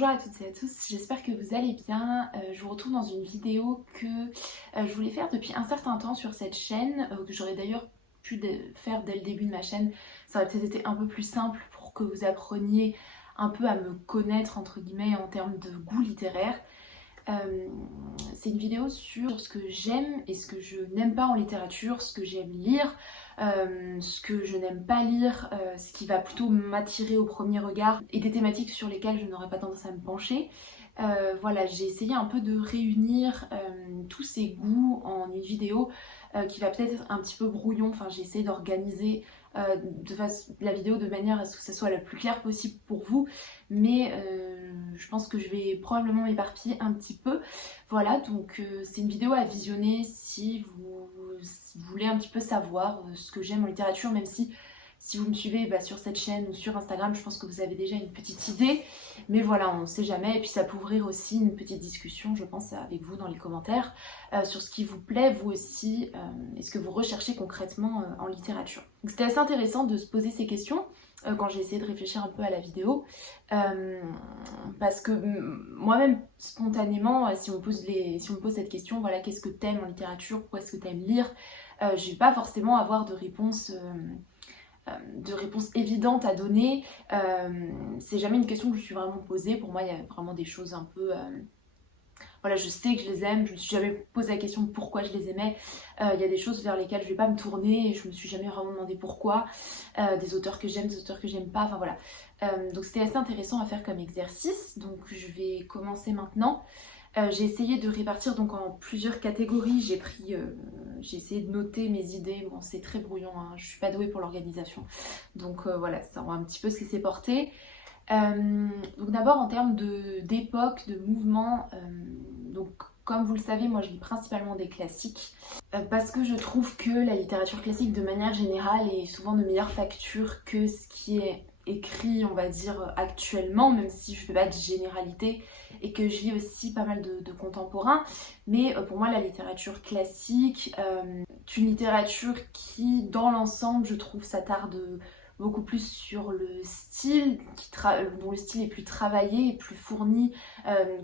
Bonjour à toutes et à tous, j'espère que vous allez bien. Je vous retrouve dans une vidéo que je voulais faire depuis un certain temps sur cette chaîne, que j'aurais d'ailleurs pu faire dès le début de ma chaîne. Ça aurait peut-être été un peu plus simple pour que vous appreniez un peu à me connaître entre guillemets en termes de goût littéraire. C'est une vidéo sur ce que j'aime et ce que je n'aime pas en littérature, ce que j'aime lire, ce que je n'aime pas lire, ce qui va plutôt m'attirer au premier regard et des thématiques sur lesquelles je n'aurais pas tendance à me pencher. Voilà, j'ai essayé un peu de réunir tous ces goûts en une vidéo qui va peut-être être un petit peu brouillon. Enfin, j'ai essayé d'organiser la vidéo de manière à ce que ça soit la plus claire possible pour vous, mais je pense que je vais probablement m'éparpiller un petit peu. Voilà, donc c'est une vidéo à visionner si vous voulez un petit peu savoir ce que j'aime en littérature, même si vous me suivez sur cette chaîne ou sur Instagram, je pense que vous avez déjà une petite idée. Mais voilà, on ne sait jamais. Et puis ça peut ouvrir aussi une petite discussion, je pense, avec vous dans les commentaires, sur ce qui vous plaît, vous aussi, et ce que vous recherchez concrètement en littérature. Donc c'était assez intéressant de se poser ces questions quand j'ai essayé de réfléchir un peu à la vidéo. Parce que moi-même, spontanément, si on me pose cette question, voilà, qu'est-ce que t'aimes en littérature, pourquoi est-ce que t'aimes lire, je vais pas forcément avoir de réponse évidente à donner. C'est jamais une question que je me suis vraiment posée. Pour moi, il y a vraiment des choses un peu... Voilà, je sais que je les aime, je me suis jamais posé la question de pourquoi je les aimais. Il y a des choses vers lesquelles je vais pas me tourner et je me suis jamais vraiment demandé pourquoi. Des auteurs que j'aime, des auteurs que j'aime pas, enfin voilà. Donc c'était assez intéressant à faire comme exercice, donc je vais commencer maintenant. J'ai essayé de répartir donc en plusieurs catégories, j'ai essayé de noter mes idées, bon c'est très brouillon, hein. Je suis pas douée pour l'organisation, donc voilà, ça on va un petit peu se laisser porter. Donc d'abord en termes d'époque, de mouvement, donc comme vous le savez, moi je lis principalement des classiques, parce que je trouve que la littérature classique de manière générale est souvent de meilleure facture que ce qui est écrit, on va dire, actuellement, même si je fais pas de généralité et que je lis aussi pas mal de contemporains. Mais pour moi la littérature classique est une littérature qui dans l'ensemble je trouve s'attarde beaucoup plus sur le style, dont le style est plus travaillé et plus fourni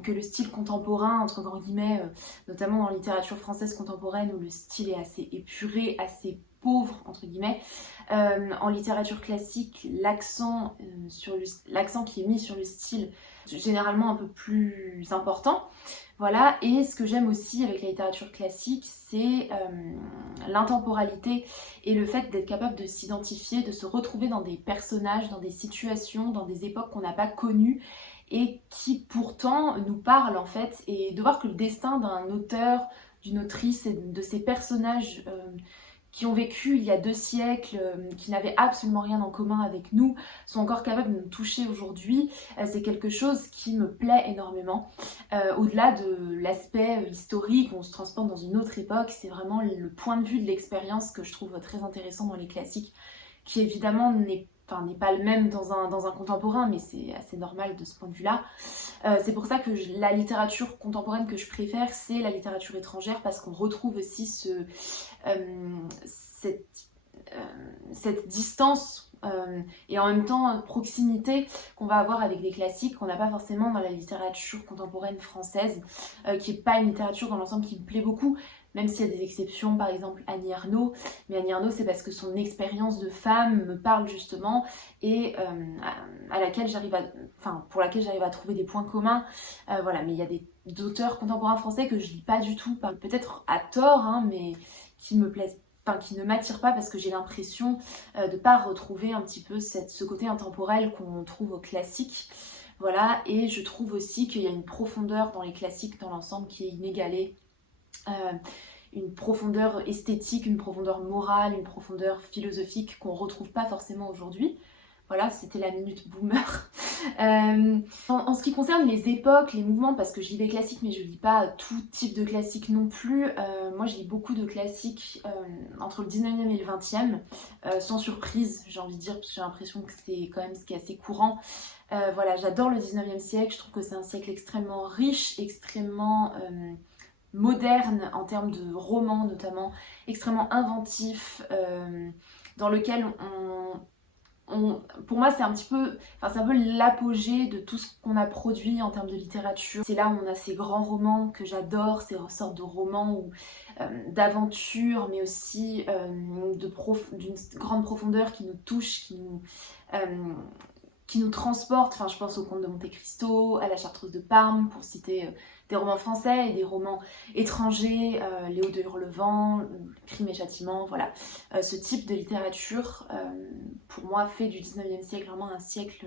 que le style contemporain, entre grands guillemets, notamment en littérature française contemporaine où le style est assez épuré, assez pauvre, entre guillemets. En littérature classique, l'accent qui est mis sur le style est généralement un peu plus important. Voilà, et ce que j'aime aussi avec la littérature classique, c'est l'intemporalité et le fait d'être capable de s'identifier, de se retrouver dans des personnages, dans des situations, dans des époques qu'on n'a pas connues et qui pourtant nous parlent en fait, et de voir que le destin d'un auteur, d'une autrice et de ces personnages qui ont vécu il y a 2 siècles, qui n'avaient absolument rien en commun avec nous, sont encore capables de nous toucher aujourd'hui, c'est quelque chose qui me plaît énormément. Au-delà de l'aspect historique, on se transporte dans une autre époque, c'est vraiment le point de vue de l'expérience que je trouve très intéressant dans les classiques, qui évidemment n'est pas le même dans un contemporain, mais c'est assez normal de ce point de vue-là. C'est pour ça que la littérature contemporaine que je préfère, c'est la littérature étrangère, parce qu'on retrouve aussi cette distance et en même temps proximité qu'on va avoir avec des classiques qu'on n'a pas forcément dans la littérature contemporaine française, qui n'est pas une littérature dans l'ensemble qui me plaît beaucoup, même s'il y a des exceptions, par exemple Annie Ernaux. Mais Annie Ernaux, c'est parce que son expérience de femme me parle justement et pour laquelle j'arrive à trouver des points communs. Voilà, mais il y a d'auteurs contemporains français que je lis pas du tout, peut-être à tort, hein, mais qui me plaisent, qui ne m'attirent pas parce que j'ai l'impression de ne pas retrouver un petit peu ce côté intemporel qu'on trouve aux classiques. Voilà, et je trouve aussi qu'il y a une profondeur dans les classiques dans l'ensemble qui est inégalée. Une profondeur esthétique, une profondeur morale, une profondeur philosophique qu'on retrouve pas forcément aujourd'hui. Voilà, c'était la minute boomer. En ce qui concerne les époques, les mouvements, parce que je lis des classiques mais je lis pas tout type de classiques non plus, moi je lis beaucoup de classiques entre le 19e et le 20e, sans surprise j'ai envie de dire, parce que j'ai l'impression que c'est quand même ce qui est assez courant. Voilà, j'adore le 19e siècle, je trouve que c'est un siècle extrêmement riche, extrêmement moderne en termes de romans notamment, extrêmement inventif, dans lequel pour moi c'est un petit peu, enfin c'est un peu l'apogée de tout ce qu'on a produit en termes de littérature. C'est là où on a ces grands romans que j'adore, ces sortes de romans d'aventure, mais aussi d'une grande profondeur qui nous touche, qui nous transporte. Enfin, je pense au Comte de Monte-Cristo, à la Chartreuse de Parme, pour citer des romans français et des romans étrangers, Léo de Hurlevent, Crime et Châtiment, voilà. Ce type de littérature, pour moi, fait du 19e siècle vraiment un siècle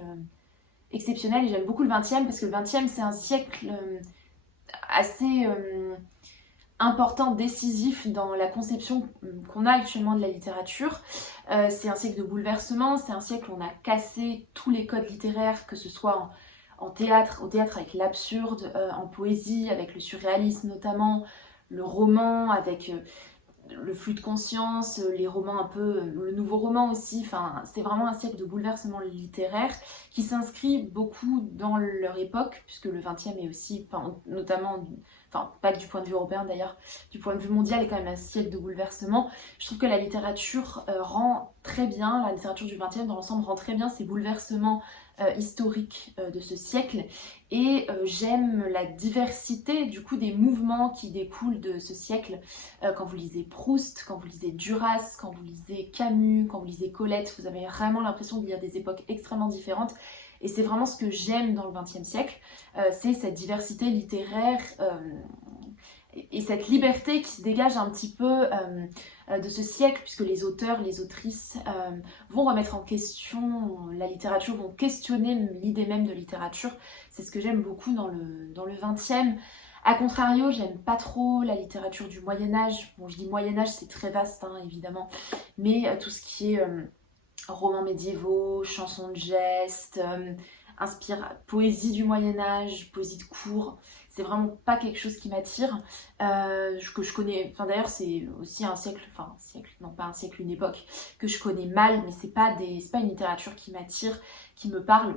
exceptionnel. Et j'aime beaucoup le 20e, parce que le 20e, c'est un siècle assez important, décisif dans la conception qu'on a actuellement de la littérature. C'est un siècle de bouleversement, c'est un siècle où on a cassé tous les codes littéraires, que ce soit au théâtre avec l'absurde, en poésie avec le surréalisme notamment, le roman avec le flux de conscience, les romans un peu, le nouveau roman aussi. Enfin, c'est vraiment un siècle de bouleversement littéraire qui s'inscrit beaucoup dans leur époque, puisque le 20e est aussi, notamment, enfin pas que du point de vue européen d'ailleurs, du point de vue mondial est quand même un siècle de bouleversement. Je trouve que la littérature rend très bien, la littérature du 20e dans l'ensemble rend très bien ces bouleversements historiques de ce siècle, et j'aime la diversité du coup des mouvements qui découlent de ce siècle. Quand vous lisez Proust, quand vous lisez Duras, quand vous lisez Camus, quand vous lisez Colette, vous avez vraiment l'impression de lire des époques extrêmement différentes. Et c'est vraiment ce que j'aime dans le XXe siècle, c'est cette diversité littéraire et cette liberté qui se dégage un petit peu de ce siècle, puisque les auteurs, les autrices vont remettre en question la littérature, vont questionner l'idée même de littérature. C'est ce que j'aime beaucoup dans le XXe. A contrario, j'aime pas trop la littérature du Moyen-Âge. Bon, je dis Moyen-Âge, c'est très vaste, hein, évidemment, mais tout ce qui est romans médiévaux, chansons de gestes, poésie du Moyen-Âge, poésie de cour, c'est vraiment pas quelque chose qui m'attire, que je connais, enfin d'ailleurs c'est aussi un siècle, non pas un siècle, une époque que je connais mal, mais c'est pas une littérature qui m'attire, qui me parle.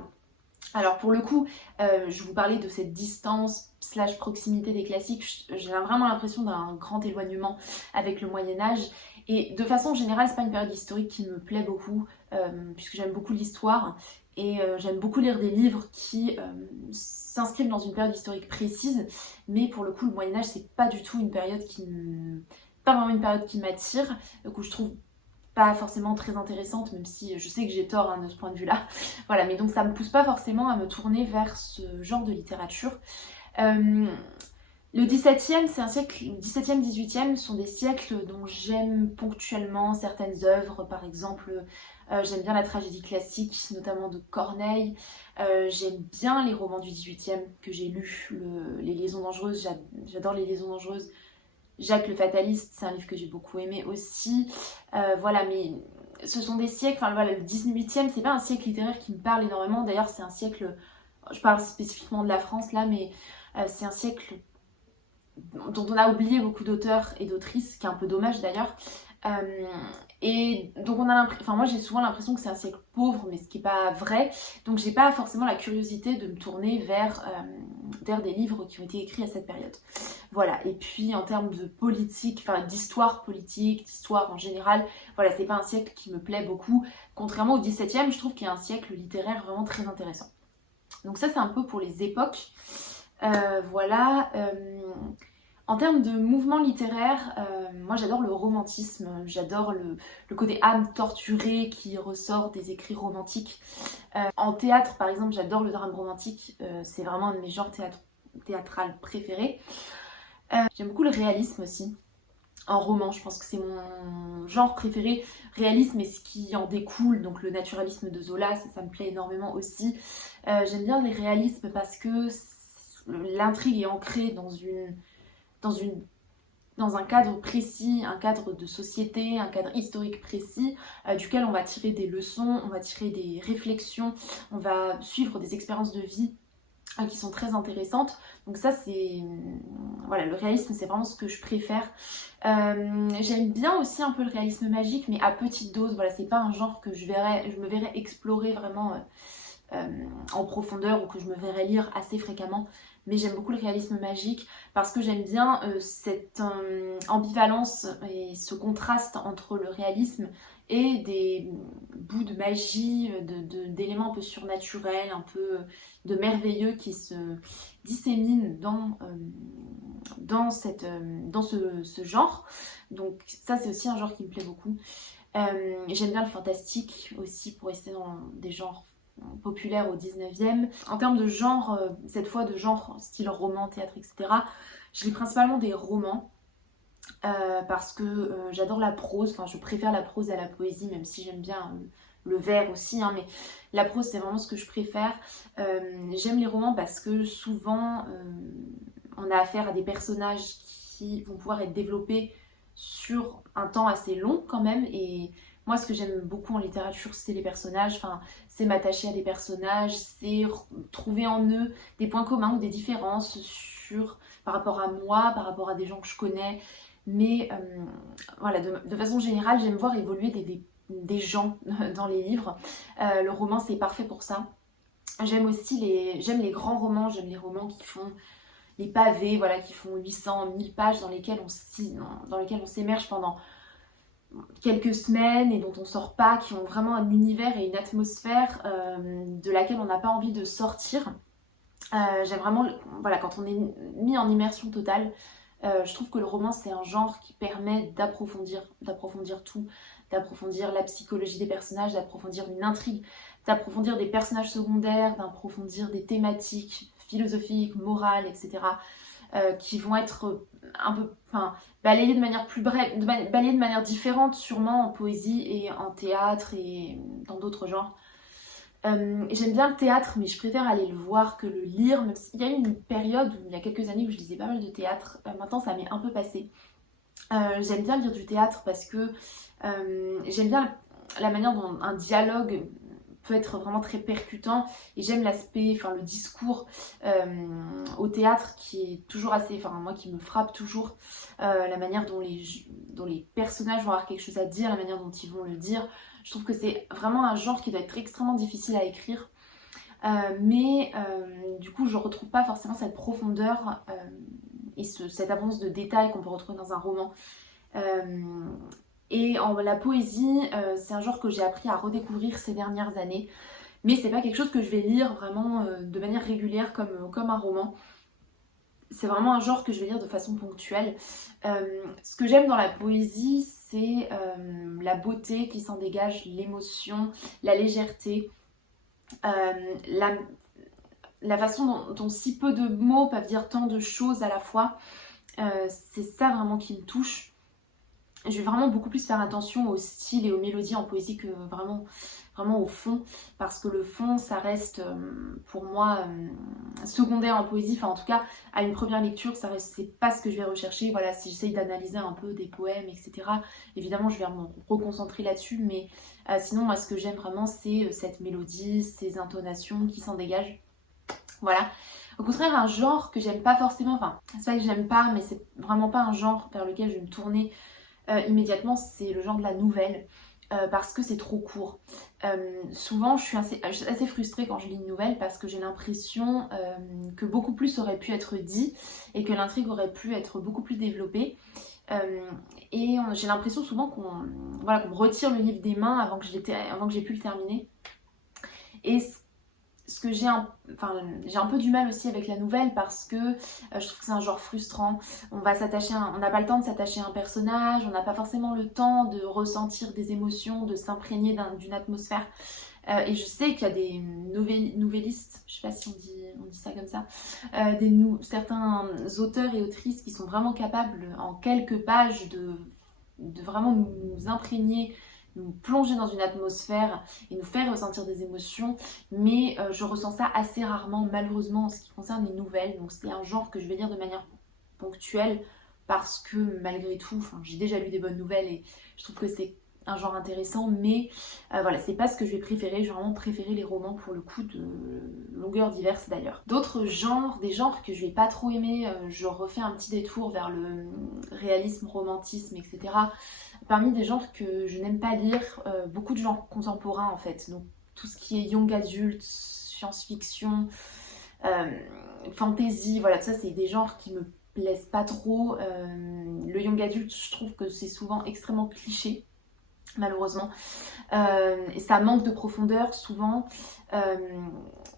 Alors pour le coup, je vous parlais de cette distance / proximité des classiques, j'ai vraiment l'impression d'un grand éloignement avec le Moyen-Âge, et de façon générale c'est pas une période historique qui me plaît beaucoup, puisque j'aime beaucoup l'histoire, et j'aime beaucoup lire des livres qui s'inscrivent dans une période historique précise, mais pour le coup le Moyen-Âge c'est pas du tout une période pas vraiment une période qui m'attire, que je trouve pas forcément très intéressante, même si je sais que j'ai tort de ce point de vue-là. Voilà, mais donc ça me pousse pas forcément à me tourner vers ce genre de littérature. Le 17e, c'est un siècle, le 17e, 18e sont des siècles dont j'aime ponctuellement certaines œuvres. Par exemple, j'aime bien la tragédie classique, notamment de Corneille. J'aime bien les romans du 18e que j'ai lus, les Liaisons dangereuses, j'adore les Liaisons dangereuses. Jacques le Fataliste, c'est un livre que j'ai beaucoup aimé aussi. Voilà, mais ce sont des siècles, enfin voilà, le 18e, c'est pas un siècle littéraire qui me parle énormément. D'ailleurs, c'est un siècle, je parle spécifiquement de la France là, mais c'est un siècle dont on a oublié beaucoup d'auteurs et d'autrices, ce qui est un peu dommage d'ailleurs. Et donc on a l'impression, enfin moi j'ai souvent l'impression que c'est un siècle pauvre, mais ce qui n'est pas vrai. Donc j'ai pas forcément la curiosité de me tourner vers des livres qui ont été écrits à cette période. Voilà, et puis en termes de politique, enfin d'histoire politique, d'histoire en général, voilà, c'est pas un siècle qui me plaît beaucoup. Contrairement au 17e, je trouve qu'il y a un siècle littéraire vraiment très intéressant. Donc ça c'est un peu pour les époques. Voilà. En termes de mouvement littéraire, moi j'adore le romantisme, j'adore le côté âme torturée qui ressort des écrits romantiques. En théâtre par exemple, j'adore le drame romantique, c'est vraiment un de mes genres théâtrales préférés. J'aime beaucoup le réalisme aussi. En roman, je pense que c'est mon genre préféré, réalisme et ce qui en découle, donc le naturalisme de Zola, ça me plaît énormément aussi. J'aime bien les réalismes parce que l'intrigue est ancrée dans un cadre précis, un cadre de société, un cadre historique précis, duquel on va tirer des leçons, on va tirer des réflexions, on va suivre des expériences de vie qui sont très intéressantes. Donc ça c'est... Voilà, le réalisme c'est vraiment ce que je préfère. J'aime bien aussi un peu le réalisme magique, mais à petite dose. Voilà, c'est pas un genre que je me verrais explorer vraiment en profondeur, ou que je me verrais lire assez fréquemment. Mais j'aime beaucoup le réalisme magique parce que j'aime bien cette ambivalence et ce contraste entre le réalisme et des bouts de magie, d'éléments un peu surnaturels, un peu de merveilleux qui se disséminent dans ce genre. Donc ça c'est aussi un genre qui me plaît beaucoup. J'aime bien le fantastique aussi pour rester dans des genres populaires au 19e. En termes de genre, cette fois de genre style roman, théâtre, etc., je lis principalement des romans parce que j'adore la prose, enfin je préfère la prose à la poésie, même si j'aime bien le vers aussi, hein, mais la prose c'est vraiment ce que je préfère. J'aime les romans parce que souvent on a affaire à des personnages qui vont pouvoir être développés sur un temps assez long quand même, et moi ce que j'aime beaucoup en littérature c'est les personnages, enfin c'est m'attacher à des personnages, c'est trouver en eux des points communs ou des différences par rapport à moi, par rapport à des gens que je connais, mais voilà, de façon générale j'aime voir évoluer des gens dans les livres. Le roman c'est parfait pour ça. J'aime les grands romans, j'aime les romans qui font les pavés, voilà, qui font 800, 1000 pages dans lesquelles on s'immerge pendant quelques semaines et dont on sort pas, qui ont vraiment un univers et une atmosphère de laquelle on n'a pas envie de sortir. J'aime vraiment, voilà, quand on est mis en immersion totale, je trouve que le roman c'est un genre qui permet d'approfondir tout, d'approfondir la psychologie des personnages, d'approfondir une intrigue, d'approfondir des personnages secondaires, d'approfondir des thématiques philosophiques, morales, etc. Qui vont être un peu, enfin, balayées de manière plus brève, balayées de manière différente sûrement en poésie et en théâtre et dans d'autres genres. J'aime bien le théâtre, mais je préfère aller le voir que le lire, même s'il y a eu une période, il y a quelques années, où je lisais pas mal de théâtre. Maintenant ça m'est un peu passé. J'aime bien lire du théâtre parce que j'aime bien la manière dont un dialogue peut être vraiment très percutant, et j'aime l'aspect, enfin le discours au théâtre qui est toujours assez, enfin moi qui me frappe toujours, la manière dont les personnages vont avoir quelque chose à dire, la manière dont ils vont le dire. Je trouve que c'est vraiment un genre qui doit être extrêmement difficile à écrire, mais du coup je retrouve pas forcément cette profondeur et cette abondance de détails qu'on peut retrouver dans un roman. Et la poésie, c'est un genre que j'ai appris à redécouvrir ces dernières années, mais c'est pas quelque chose que je vais lire vraiment de manière régulière comme un roman. C'est vraiment un genre que je vais lire de façon ponctuelle. Ce que j'aime dans la poésie, c'est la beauté qui s'en dégage, l'émotion, la légèreté, la façon dont si peu de mots peuvent dire tant de choses à la fois. C'est ça vraiment qui me touche. Je vais vraiment beaucoup plus faire attention au style et aux mélodies en poésie que vraiment au fond, parce que le fond ça reste pour moi secondaire en poésie, enfin en tout cas à une première lecture c'est pas ce que je vais rechercher. Voilà, si j'essaye d'analyser un peu des poèmes, etc., évidemment je vais me reconcentrer là-dessus, mais sinon moi ce que j'aime vraiment c'est cette mélodie, ces intonations qui s'en dégagent. Voilà. Au contraire, un genre que j'aime pas forcément, enfin c'est pas que j'aime pas, mais c'est vraiment pas un genre vers lequel je vais me tourner immédiatement, c'est le genre de la nouvelle, parce que c'est trop court. Souvent je suis assez frustrée quand je lis une nouvelle, parce que j'ai l'impression que beaucoup plus aurait pu être dit et que l'intrigue aurait pu être beaucoup plus développée. Et j'ai l'impression souvent qu'on me retire le livre des mains avant que j'ai pu le terminer. Et ce que j'ai un peu du mal aussi avec la nouvelle, parce que je trouve que c'est un genre frustrant. On n'a pas le temps de s'attacher à un personnage, on n'a pas forcément le temps de ressentir des émotions, de s'imprégner d'une atmosphère. Et je sais qu'il y a des nouvellistes, je sais pas si on dit ça comme ça, certains auteurs et autrices qui sont vraiment capables en quelques pages de vraiment nous imprégner, nous plonger dans une atmosphère et nous faire ressentir des émotions, mais je ressens ça assez rarement malheureusement en ce qui concerne les nouvelles. Donc c'est un genre que je vais lire de manière ponctuelle, parce que malgré tout, j'ai déjà lu des bonnes nouvelles et je trouve que c'est un genre intéressant, mais voilà, c'est pas ce que je vais préférer. Je vais vraiment préférer les romans pour le coup, de longueurs diverses d'ailleurs. D'autres genres, des genres que je vais pas trop aimer, je refais un petit détour vers le réalisme, romantisme, etc. Parmi des genres que je n'aime pas lire, beaucoup de genres contemporains en fait, donc tout ce qui est young adult, science-fiction, fantasy, voilà, tout ça c'est des genres qui me plaisent pas trop. Le young adult, je trouve que c'est souvent extrêmement cliché. malheureusement. Et ça manque de profondeur souvent.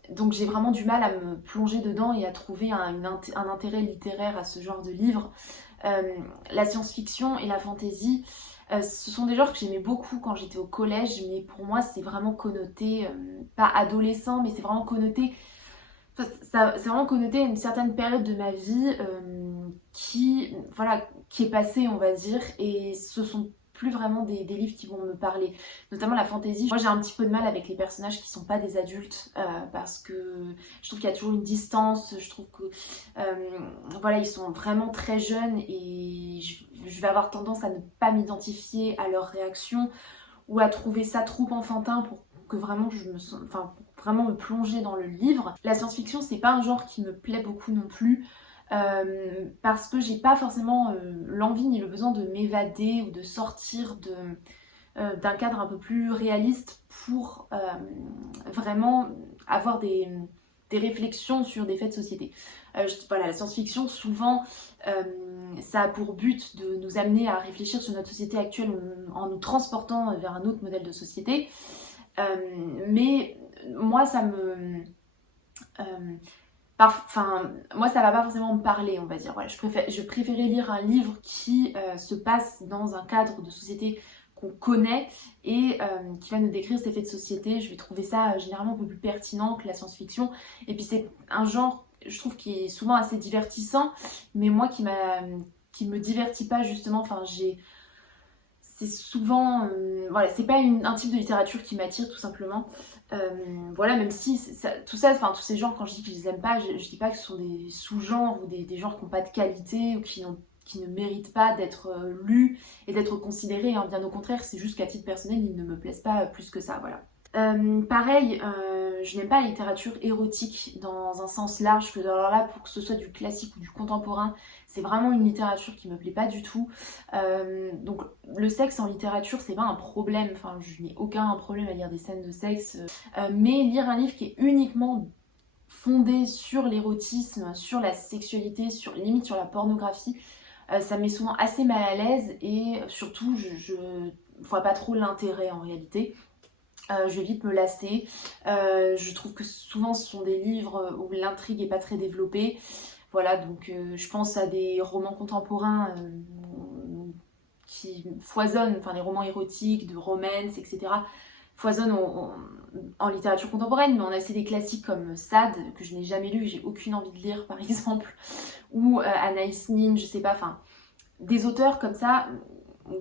Donc j'ai vraiment du mal à me plonger dedans et à trouver un intérêt littéraire à ce genre de livre. La science-fiction et la fantasy, ce sont des genres que j'aimais beaucoup quand j'étais au collège, mais pour moi c'est vraiment connoté, pas adolescent, mais c'est vraiment connoté, enfin, c'est vraiment connoté à une certaine période de ma vie voilà, qui est passée, on va dire, et ce sont plus vraiment des livres qui vont me parler, notamment la fantasy. Moi j'ai un petit peu de mal avec les personnages qui sont pas des adultes, parce que je trouve qu'il y a toujours une distance, je trouve que voilà, ils sont vraiment très jeunes et je vais avoir tendance à ne pas m'identifier à leurs réactions ou à trouver ça trop enfantin pour que vraiment pour vraiment me plonger dans le livre. La science-fiction, c'est pas un genre qui me plaît beaucoup non plus. Parce que j'ai pas forcément l'envie ni le besoin de m'évader ou de sortir d'un cadre un peu plus réaliste pour vraiment avoir des réflexions sur des faits de société. Voilà, la science-fiction, souvent, ça a pour but de nous amener à réfléchir sur notre société actuelle en nous transportant vers un autre modèle de société. Mais moi, moi ça va pas forcément me parler, on va dire. Voilà, je préférais lire un livre qui se passe dans un cadre de société qu'on connaît et qui va nous décrire ces faits de société. Je vais trouver ça généralement un peu plus pertinent que la science-fiction. Et puis c'est un genre, je trouve, qui est souvent assez divertissant, mais moi qui me divertit pas justement. C'est souvent, voilà, c'est pas un type de littérature qui m'attire tout simplement. Voilà, même si tous ces genres, quand je dis que je les aime pas, je dis pas que ce sont des sous-genres ou des genres qui n'ont pas de qualité ou qui ne méritent pas d'être lus et d'être considérés, hein. Bien au contraire, c'est juste qu'à titre personnel, ils ne me plaisent pas plus que ça, voilà. Pareil, je n'aime pas la littérature érotique dans un sens large, que alors là, pour que ce soit du classique ou du contemporain, c'est vraiment une littérature qui me plaît pas du tout. Donc le sexe en littérature, c'est pas un problème, enfin je n'ai aucun problème à lire des scènes de sexe, mais lire un livre qui est uniquement fondé sur l'érotisme, sur la sexualité, limite sur la pornographie, ça me met souvent assez mal à l'aise et surtout je vois pas trop l'intérêt en réalité. Je vais vite me lasser. Je trouve que souvent ce sont des livres où l'intrigue n'est pas très développée. Voilà, donc je pense à des romans contemporains qui foisonnent, enfin des romans érotiques, de romance, etc. foisonnent en littérature contemporaine, mais on a aussi des classiques comme Sade, que je n'ai jamais lu, que j'ai aucune envie de lire par exemple, ou Anaïs Nin, je sais pas, enfin des auteurs comme ça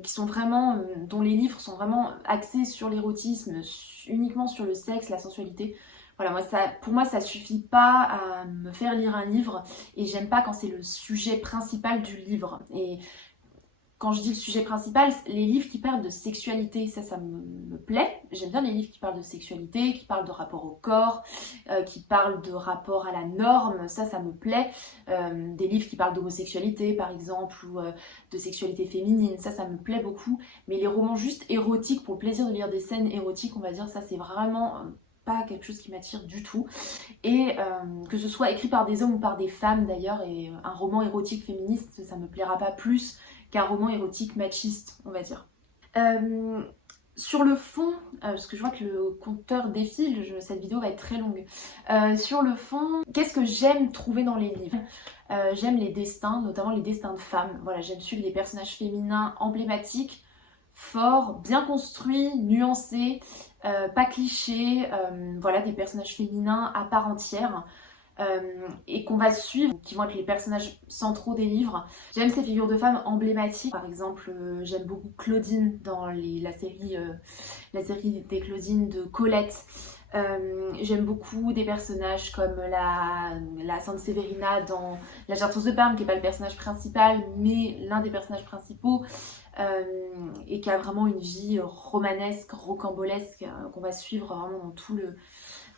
qui sont vraiment, dont les livres sont vraiment axés sur l'érotisme, uniquement sur le sexe, la sensualité. Voilà, pour moi, ça suffit pas à me faire lire un livre et j'aime pas quand c'est le sujet principal du livre. Et quand je dis le sujet principal, les livres qui parlent de sexualité, ça me plaît. J'aime bien les livres qui parlent de sexualité, qui parlent de rapport au corps, qui parlent de rapport à la norme, ça me plaît. Des livres qui parlent d'homosexualité, par exemple, ou de sexualité féminine, ça me plaît beaucoup. Mais les romans juste érotiques, pour le plaisir de lire des scènes érotiques, on va dire, ça c'est vraiment pas quelque chose qui m'attire du tout. Et que ce soit écrit par des hommes ou par des femmes d'ailleurs, et un roman érotique féministe, ça me plaira pas plus qu'un roman érotique machiste, on va dire. Sur le fond, parce que je vois que le compteur défile, cette vidéo va être très longue. Sur le fond, qu'est-ce que j'aime trouver dans les livres ? J'aime les destins, notamment les destins de femmes. Voilà, j'aime suivre des personnages féminins emblématiques, forts, bien construits, nuancés, pas clichés. Voilà, des personnages féminins à part entière. Et qu'on va suivre, qui vont être les personnages centraux des livres. J'aime ces figures de femmes emblématiques. Par exemple, j'aime beaucoup Claudine dans la série des Claudines de Colette. J'aime beaucoup des personnages comme la Sainte Sévérina dans La Chartreuse de Parme, qui n'est pas le personnage principal, mais l'un des personnages principaux, et qui a vraiment une vie romanesque, rocambolesque, qu'on va suivre vraiment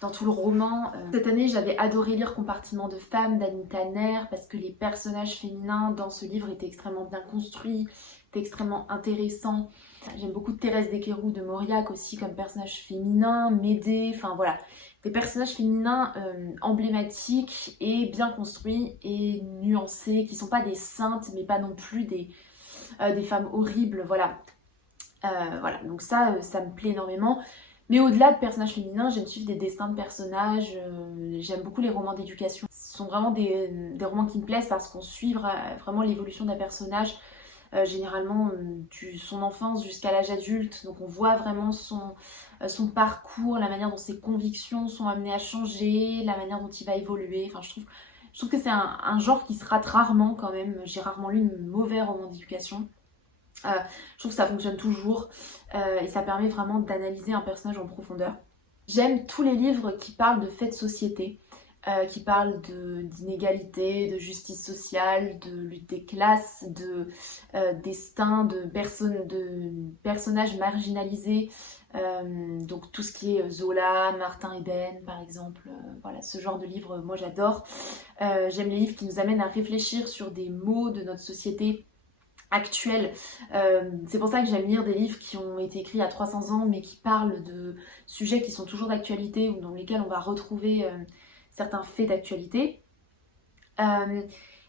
dans tout le roman. Cette année, j'avais adoré lire Compartiment de femmes d'Anita Nair parce que les personnages féminins dans ce livre étaient extrêmement bien construits, étaient extrêmement intéressants. J'aime beaucoup Thérèse Desqueroux de Mauriac aussi comme personnage féminin, Médée, enfin voilà. Des personnages féminins emblématiques et bien construits et nuancés, qui sont pas des saintes mais pas non plus des femmes horribles, voilà. Voilà, donc ça me plaît énormément. Mais au-delà de personnages féminins, j'aime suivre des destins de personnages, j'aime beaucoup les romans d'éducation. Ce sont vraiment des romans qui me plaisent parce qu'on suit vraiment l'évolution d'un personnage, généralement son enfance jusqu'à l'âge adulte. Donc on voit vraiment son parcours, la manière dont ses convictions sont amenées à changer, la manière dont il va évoluer. Enfin, je trouve que c'est un genre qui se rate rarement quand même. J'ai rarement lu de mauvais romans d'éducation. Je trouve que ça fonctionne toujours et ça permet vraiment d'analyser un personnage en profondeur. J'aime tous les livres qui parlent de faits de société, qui parlent d'inégalité, de justice sociale, de lutte des classes, de destin, de personnages marginalisés. Donc tout ce qui est Zola, Martin Eden par exemple, voilà, ce genre de livres, moi j'adore. J'aime les livres qui nous amènent à réfléchir sur des maux de notre société actuelle. C'est pour ça que j'aime lire des livres qui ont été écrits il y a 300 ans mais qui parlent de sujets qui sont toujours d'actualité ou dans lesquels on va retrouver certains faits d'actualité.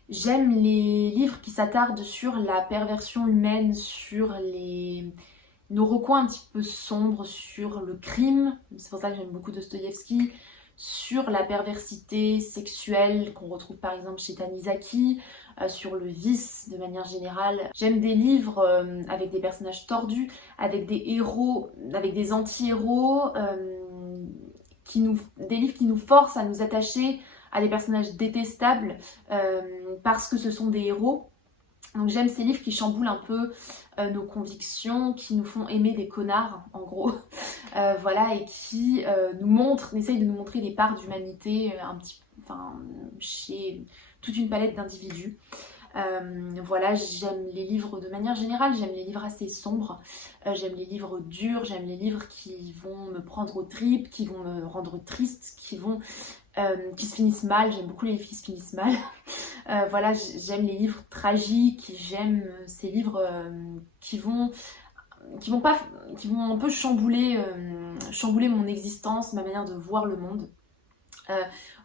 J'aime les livres qui s'attardent sur la perversion humaine, sur nos recoins un petit peu sombres, sur le crime. C'est pour ça que j'aime beaucoup Dostoïevski, sur la perversité sexuelle qu'on retrouve par exemple chez Tanizaki, sur le vice de manière générale. J'aime des livres avec des personnages tordus, avec des héros, avec des anti-héros, des livres qui nous forcent à nous attacher à des personnages détestables parce que ce sont des héros. Donc j'aime ces livres qui chamboulent un peu nos convictions, qui nous font aimer des connards, en gros, voilà, et qui essayent de nous montrer des parts d'humanité chez toute une palette d'individus. Voilà, j'aime les livres de manière générale, j'aime les livres assez sombres, j'aime les livres durs, j'aime les livres qui vont me prendre aux tripes, qui vont me rendre triste, qui se finissent mal. J'aime beaucoup les livres qui se finissent mal. Voilà, j'aime les livres tragiques, j'aime ces livres qui vont un peu chambouler mon existence, ma manière de voir le monde.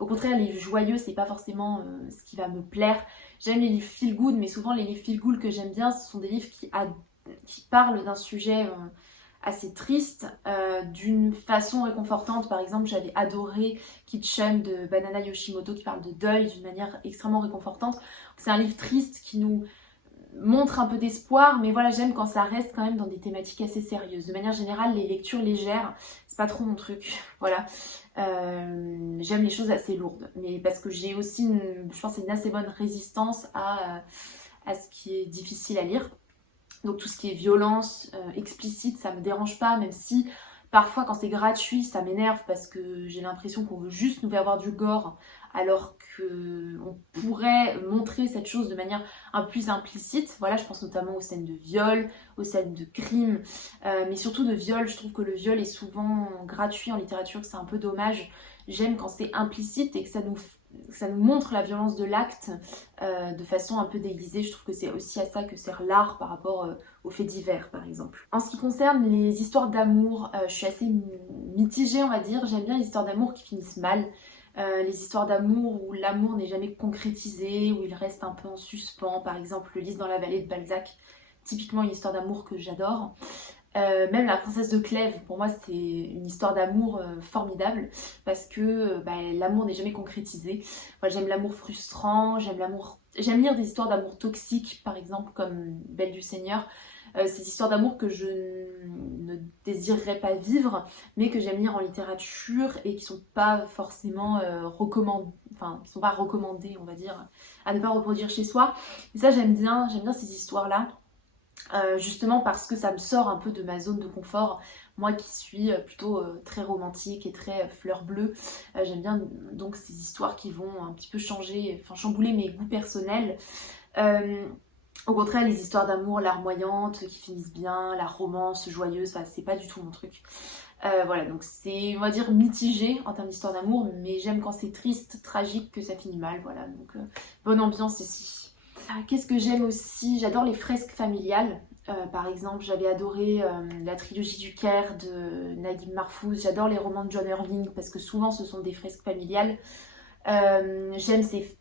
Au contraire, les livres joyeux, c'est pas forcément ce qui va me plaire. J'aime les livres feel good, mais souvent les livres feel good que j'aime bien, ce sont des livres qui parlent d'un sujet assez triste, d'une façon réconfortante. Par exemple, j'avais adoré Kitchen de Banana Yoshimoto qui parle de deuil d'une manière extrêmement réconfortante. C'est un livre triste qui nous montre un peu d'espoir, mais voilà, j'aime quand ça reste quand même dans des thématiques assez sérieuses. De manière générale, les lectures légères, c'est pas trop mon truc, voilà. J'aime les choses assez lourdes, mais parce que j'ai aussi, je pense, une assez bonne résistance à ce qui est difficile à lire. Donc tout ce qui est violence explicite, ça me dérange pas, même si parfois quand c'est gratuit, ça m'énerve parce que j'ai l'impression qu'on veut juste nous faire avoir du gore, alors qu'on pourrait montrer cette chose de manière un peu plus implicite. Voilà, je pense notamment aux scènes de viol, aux scènes de crime, mais surtout de viol. Je trouve que le viol est souvent gratuit en littérature, c'est un peu dommage. J'aime quand c'est implicite et que ça nous montre la violence de l'acte de façon un peu déguisée. Je trouve que c'est aussi à ça que sert l'art par rapport aux faits divers, par exemple. En ce qui concerne les histoires d'amour, je suis assez mitigée, on va dire. J'aime bien les histoires d'amour qui finissent mal. Les histoires d'amour où l'amour n'est jamais concrétisé, où il reste un peu en suspens. Par exemple, Le Lys dans la vallée de Balzac, typiquement une histoire d'amour que j'adore. Même La Princesse de Clèves, pour moi c'est une histoire d'amour formidable parce que l'amour n'est jamais concrétisé. Moi, j'aime l'amour frustrant, j'aime lire des histoires d'amour toxiques par exemple comme Belle du Seigneur. Ces histoires d'amour que je ne désirerais pas vivre mais que j'aime lire en littérature et qui sont pas forcément recommandées, on va dire, à ne pas reproduire chez soi. Et ça j'aime bien ces histoires là. Justement parce que ça me sort un peu de ma zone de confort, moi qui suis plutôt très romantique et très fleur bleue. J'aime bien donc ces histoires qui vont un petit peu chambouler mes goûts personnels. Au contraire, les histoires d'amour larmoyantes qui finissent bien, la romance joyeuse, c'est pas du tout mon truc. Voilà, donc c'est, on va dire, mitigé en termes d'histoire d'amour, mais j'aime quand c'est triste, tragique, que ça finit mal. Voilà, donc bonne ambiance ici. Qu'est-ce que j'aime aussi? J'adore les fresques familiales. Par exemple, j'avais adoré la trilogie du Caire de Naguib Mahfouz. J'adore les romans de John Irving parce que souvent ce sont des fresques familiales. J'aime ces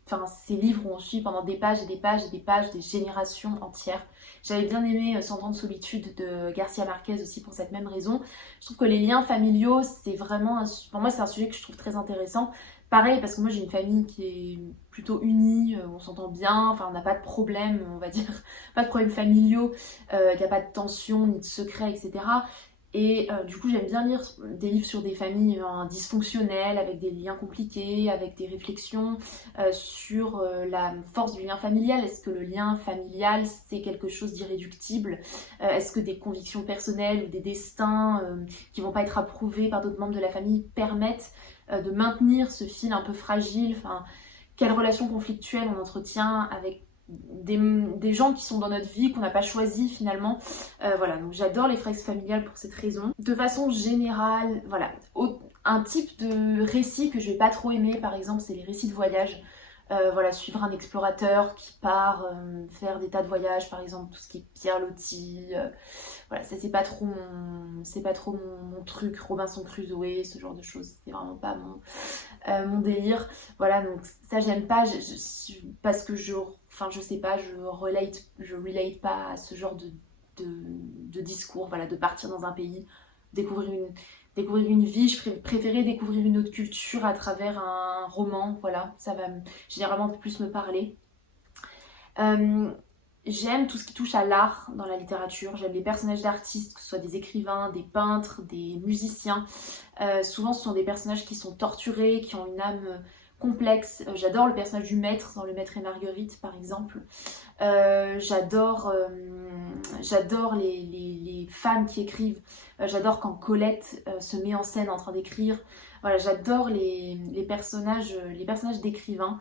livres où on suit pendant des pages et des pages et des pages, des générations entières. J'avais bien aimé 100 ans de solitude de Garcia Marquez aussi pour cette même raison. Je trouve que les liens familiaux, c'est vraiment, pour moi, c'est un sujet que je trouve très intéressant. Pareil, parce que moi j'ai une famille qui est plutôt unie, on s'entend bien, enfin on n'a pas de problème, on va dire, pas de problèmes familiaux, il n'y a pas de tension ni de secret, etc. Et du coup, j'aime bien lire des livres sur des familles dysfonctionnelles, avec des liens compliqués, avec des réflexions sur la force du lien familial. Est-ce que le lien familial, c'est quelque chose d'irréductible? Est-ce que des convictions personnelles ou des destins qui vont pas être approuvés par d'autres membres de la famille permettent de maintenir ce fil un peu fragile? Enfin, quelle relation conflictuelle on entretient avec des gens qui sont dans notre vie, qu'on n'a pas choisi finalement. Voilà, donc j'adore les fraises familiales pour cette raison. De façon générale, voilà, un type de récit que je vais pas trop aimer, par exemple, c'est les récits de voyage. Voilà, suivre un explorateur qui part faire des tas de voyages, par exemple tout ce qui est Pierre Loti, voilà, ça c'est pas trop mon truc, Robinson Crusoe, ce genre de choses, c'est vraiment pas mon délire. Voilà, donc ça j'aime pas, parce que je sais pas, je relate pas à ce genre de discours, voilà, de partir dans un pays, découvrir une vie. Je préférais découvrir une autre culture à travers un roman, voilà, ça va généralement plus me parler. J'aime tout ce qui touche à l'art dans la littérature, j'aime les personnages d'artistes, que ce soit des écrivains, des peintres, des musiciens. Souvent ce sont des personnages qui sont torturés, qui ont une âme complexe. J'adore le personnage du maître dans Le Maître et Marguerite par exemple. J'adore les femmes qui écrivent. J'adore quand Colette se met en scène en train d'écrire. Voilà, j'adore les personnages d'écrivains.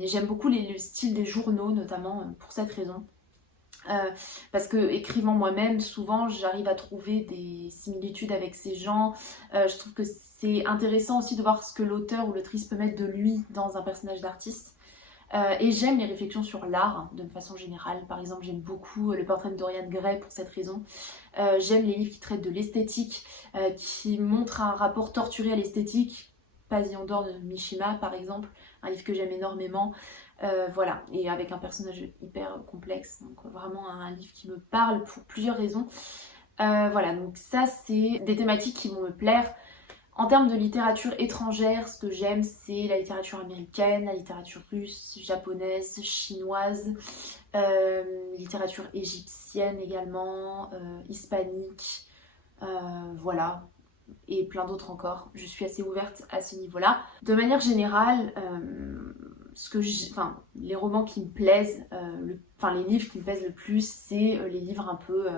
J'aime beaucoup le style des journaux, notamment pour cette raison. Parce que écrivant moi-même, souvent j'arrive à trouver des similitudes avec ces gens. Je trouve que c'est intéressant aussi de voir ce que l'auteur ou l'autrice peut mettre de lui dans un personnage d'artiste. Et j'aime les réflexions sur l'art de façon générale. Par exemple, j'aime beaucoup le portrait de Dorian Gray pour cette raison. J'aime les livres qui traitent de l'esthétique, qui montrent un rapport torturé à l'esthétique. Pavillon d'or de Mishima par exemple, un livre que j'aime énormément. Voilà, et avec un personnage hyper complexe, donc vraiment un livre qui me parle pour plusieurs raisons. Voilà, donc ça c'est des thématiques qui vont me plaire. En termes de littérature étrangère, ce que j'aime, c'est la littérature américaine, la littérature russe, japonaise, chinoise, littérature égyptienne également, hispanique, voilà, et plein d'autres encore. Je suis assez ouverte à ce niveau-là. De manière générale, les romans qui me plaisent, les livres qui me plaisent le plus, c'est les livres un peu...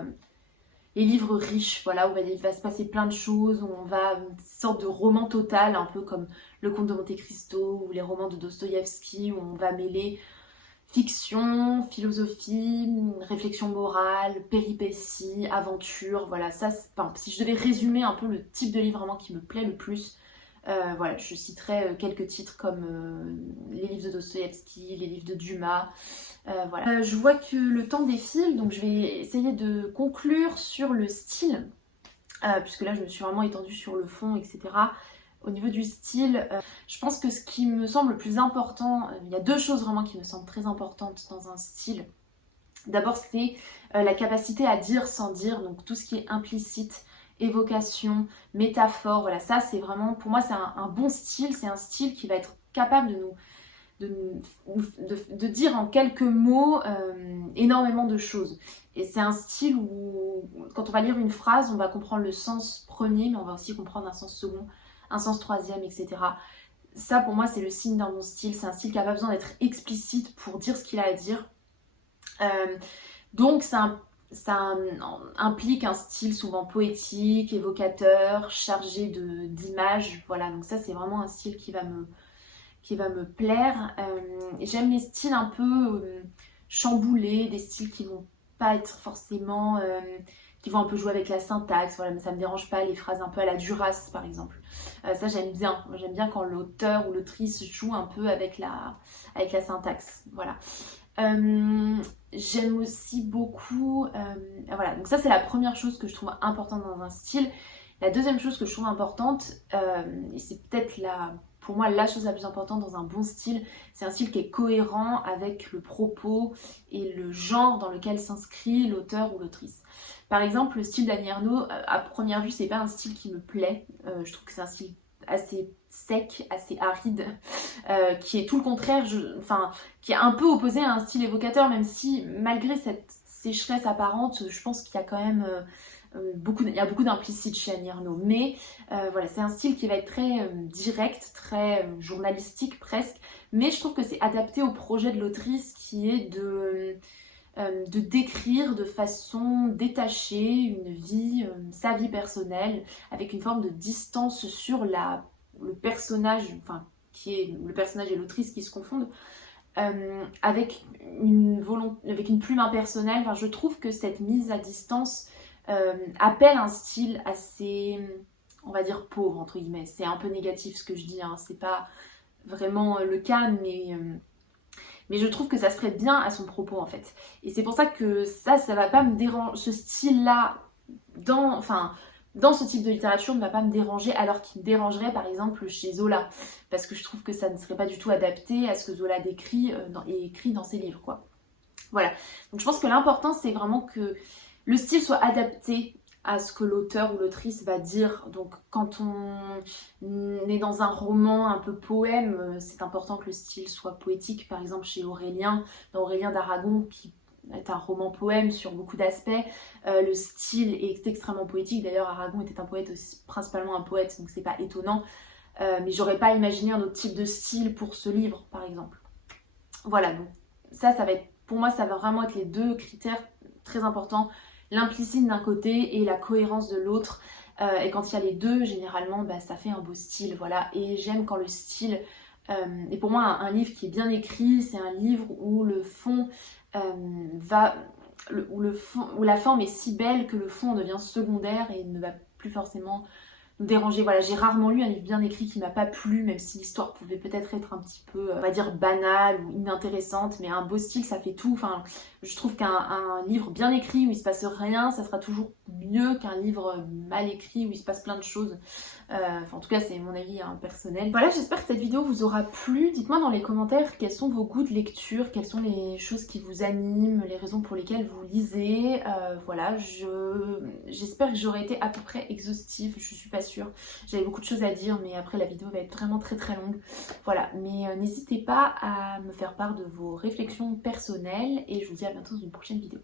les livres riches, voilà, où il va se passer plein de choses, où on va une sorte de roman total, un peu comme Le Comte de Monte-Cristo ou les romans de Dostoïevski, où on va mêler fiction, philosophie, réflexion morale, péripéties, aventure, voilà, ça, si je devais résumer un peu le type de livre vraiment qui me plaît le plus, voilà, je citerai quelques titres comme les livres de Dostoïevski, les livres de Dumas. Voilà. Je vois que le temps défile, donc je vais essayer de conclure sur le style, puisque là je me suis vraiment étendue sur le fond, etc. Au niveau du style, je pense que ce qui me semble le plus important, il y a deux choses vraiment qui me semblent très importantes dans un style. D'abord c'est la capacité à dire sans dire, donc tout ce qui est implicite, évocation, métaphore, voilà, ça c'est vraiment, pour moi c'est un bon style, c'est un style qui va être capable de dire en quelques mots énormément de choses. Et c'est un style où, quand on va lire une phrase, on va comprendre le sens premier, mais on va aussi comprendre un sens second, un sens troisième, etc. Ça, pour moi, c'est le signe d'un bon style. C'est un style qui n'a pas besoin d'être explicite pour dire ce qu'il a à dire. Donc, ça implique un style souvent poétique, évocateur, chargé d'images. Voilà, donc ça, c'est vraiment un style qui va me plaire. J'aime les styles un peu chamboulés, des styles qui vont pas être forcément... qui vont un peu jouer avec la syntaxe, voilà, mais ça me dérange pas, les phrases un peu à la Duras par exemple. Ça j'aime bien. Moi, j'aime bien quand l'auteur ou l'autrice joue un peu avec la syntaxe. Voilà. J'aime aussi beaucoup... voilà, donc ça c'est la première chose que je trouve importante dans un style. La deuxième chose que je trouve importante, et c'est peut-être pour moi la chose la plus importante dans un bon style, c'est un style qui est cohérent avec le propos et le genre dans lequel s'inscrit l'auteur ou l'autrice. Par exemple, le style d'Annie Ernaux, à première vue, c'est pas un style qui me plaît. Je trouve que c'est un style assez sec, assez aride, qui est tout le contraire, qui est un peu opposé à un style évocateur, même si malgré cette sécheresse apparente, je pense qu'il y a quand même il y a beaucoup d'implicite chez Annie Ernaux. Mais voilà, c'est un style qui va être très direct, très journalistique presque, mais je trouve que c'est adapté au projet de l'autrice qui est de décrire de façon détachée une vie, sa vie personnelle, avec une forme de distance sur le personnage, enfin, qui est le personnage et l'autrice qui se confondent, avec avec une plume impersonnelle. Enfin, je trouve que cette mise à distance appelle un style assez, on va dire, pauvre, entre guillemets. C'est un peu négatif ce que je dis, hein. C'est pas vraiment le cas, mais je trouve que ça se prête bien à son propos en fait. Et c'est pour ça que ça va pas me déranger, ce style-là, dans ce type de littérature ne va pas me déranger, alors qu'il me dérangerait par exemple chez Zola. Parce que je trouve que ça ne serait pas du tout adapté à ce que Zola décrit et écrit dans ses livres, quoi. Voilà. Donc je pense que l'important c'est vraiment que le style soit adapté à ce que l'auteur ou l'autrice va dire. Donc quand on est dans un roman un peu poème, c'est important que le style soit poétique. Par exemple chez Aurélien, dans Aurélien d'Aragon, qui est un roman poème sur beaucoup d'aspects, le style est extrêmement poétique. D'ailleurs Aragon était un poète aussi, principalement un poète, donc c'est pas étonnant. Mais j'aurais pas imaginé un autre type de style pour ce livre par exemple. Voilà, donc ça va être, pour moi ça va vraiment être les deux critères très importants. L'implicite d'un côté et la cohérence de l'autre. Et quand il y a les deux, généralement, ça fait un beau style, voilà. Et j'aime quand le style... et pour moi, un livre qui est bien écrit, c'est un livre où le fond où la forme est si belle que le fond devient secondaire et ne va plus forcément me déranger. Voilà, j'ai rarement lu un livre bien écrit qui m'a pas plu, même si l'histoire pouvait peut-être être un petit peu, on va dire, banale ou inintéressante, mais un beau style, ça fait tout. Enfin, je trouve qu'un livre bien écrit où il se passe rien, ça sera toujours mieux qu'un livre mal écrit où il se passe plein de choses. En tout cas, c'est mon avis personnel. Voilà, j'espère que cette vidéo vous aura plu. Dites-moi dans les commentaires quels sont vos goûts de lecture, quelles sont les choses qui vous animent, les raisons pour lesquelles vous lisez. Voilà, j'espère que j'aurai été à peu près exhaustive, je suis pas sûre. J'avais beaucoup de choses à dire, mais après la vidéo va être vraiment très très longue. Voilà, mais n'hésitez pas à me faire part de vos réflexions personnelles et je vous dis à bientôt dans une prochaine vidéo.